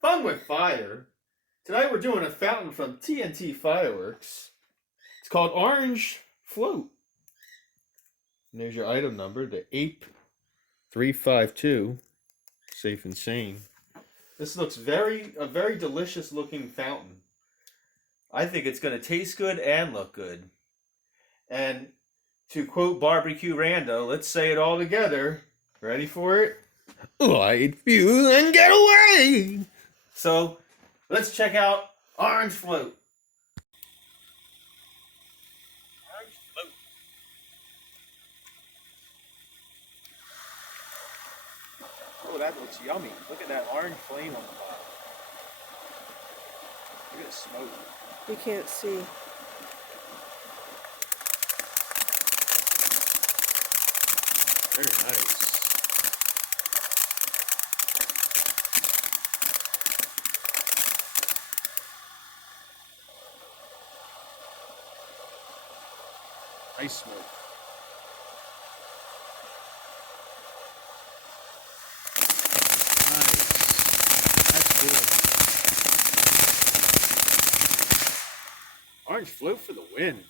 Fun with fire. Tonight we're doing a fountain from TNT Fireworks. It's called Orange Float. And there's your item number, the APE 352. Safe and sane. This looks a very delicious looking fountain. I think it's going to taste good and look good. And to quote Barbecue Rando, let's say it all together. Ready for it? Light fuse and get away! So, let's check out Orange Float. Orange Float. Oh, that looks yummy. Look at that orange flame on the bottom. Look at the smoke. You can't see. Very nice. Nice smoke. Nice. That's good. Orange Float for the win.